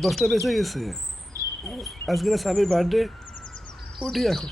10টা বেজে গেছে। আজকে না স্বামীর বার্থডে। উঠি এখন।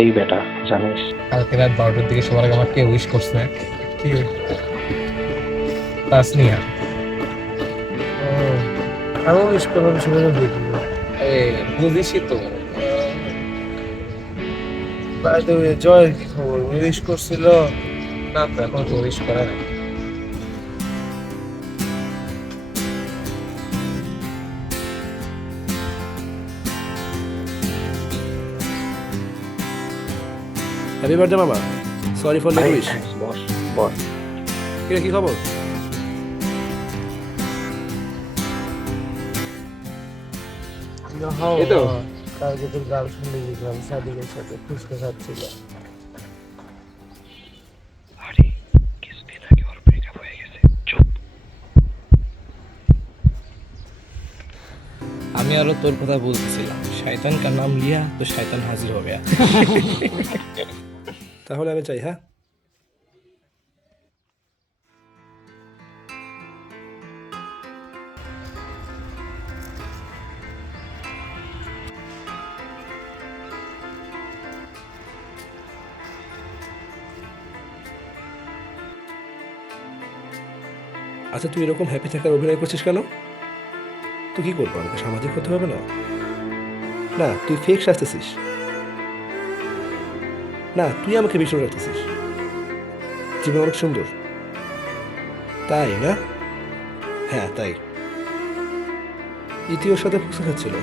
এই বেটা, জানিস কালকে রাত 12টার দিকে সবার আগে আমাকে উইশ করছে কি তাসনিয়া। আমি উইশ করলাম সেখানে দেখি বুঝিসই তো। বাই দ্য ওয়ে জয়ের কি খবর? উইশ করছিল? না তো এখন তো উইশ করে না। হ্যাপি বার্থডে মামা। Sorry for late wish. Boss boss. কি খবর? এই তো কালকে তোর গার্লফ্রেন্ডে দেখলাম সাদিকের সাথে ফুচকা খাচ্ছিল। আরে কিছুদিন আগে ওর ব্রেকআপ হয়ে গেছে। চুপ। আমি আরো তোর কথা বলতেছিলাম, শয়তান কা নাম লিয়া তো শয়তান হাজির হবে। তাহলে আমি চাই, হ্যাঁ। আচ্ছা, তুই এরকম হ্যাপি থাকার অভিনয় করছিস কেন? তুই কি করবো? আমাকে সামাজিক হতে হবে না? না, তুই ফেক সাজতেছিস। না, তুই আমাকে ভীষণ রাখতেছিস। জীবন অনেক সুন্দর, তাই না? হ্যাঁ, তাই। ইতি ওর সাথে ফুসে খাচ্ছিল।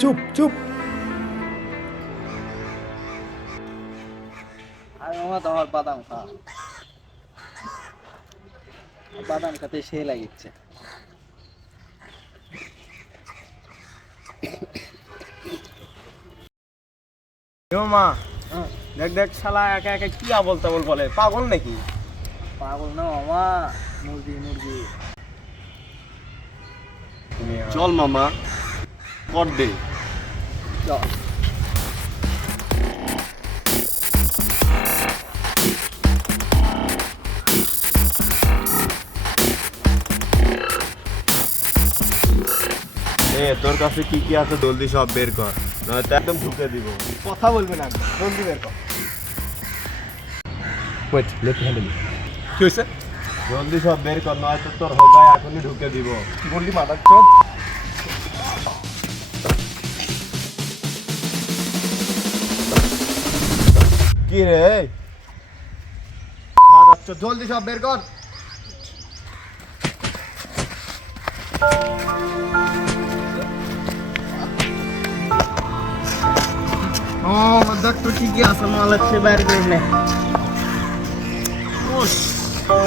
চুপ চুপ। আর মামা তোমার বাদাম খা, বাদাম খেতে সে লাগিচ্ছে। মা দেখ দেখ শালা একা একা কি আবল তাবল বলে, পাগল নাকি? পাগল না মামা, মুরগি মুরগি। চল মামা কর দে। চল। তোর কাছে কি কি আছে জলদি সব বের কর, নয়তো একদম ঢুকে দিব। কথা বলবি না, জলদি বের কর। Wait, let me handle. কি হয়েছে? জলদি সব বের কর, নয়তো তোর হোগায় এখনই ঢুকে দিব। কি বললি মাদার চোদ? কি রে মাদার চোদ, জলদি সব বের কর। ও দেখ তো ঠিকই আছে, মাল আছে বাইরে করে নে।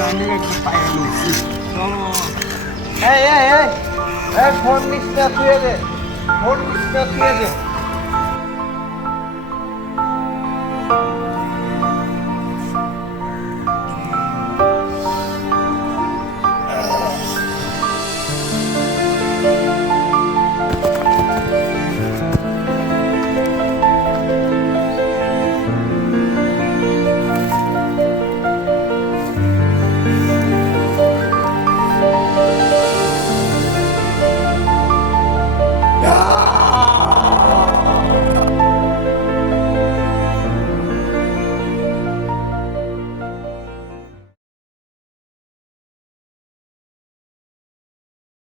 আমি একটু পায়ে লুচি। এই ফোন নিস না, তুই দে। ফোন নিস না, তুই দে।